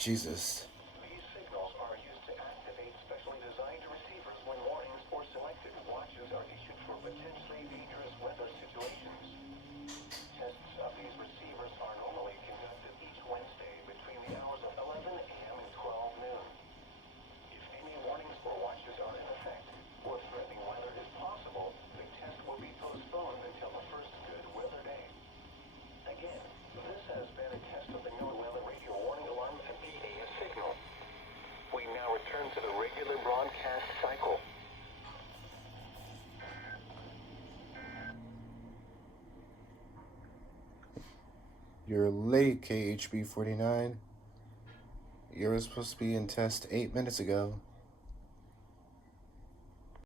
Jesus. These signals are used to activate specially designed receivers when warnings or selected watches are issued for potentially dangerous weather situations. Tests of these receivers are normally conducted each Wednesday between the hours of 11 a.m. and 12 noon. If any warnings or watches are in effect, or threatening weather is possible, the test will be postponed until the first good weather day. Again, this has been a test of the NOAA weather radio warning alarm and EAS signal. We now return to the regular broadcast cycle. You're late, KHB 49. You were supposed to be in test 8 minutes ago.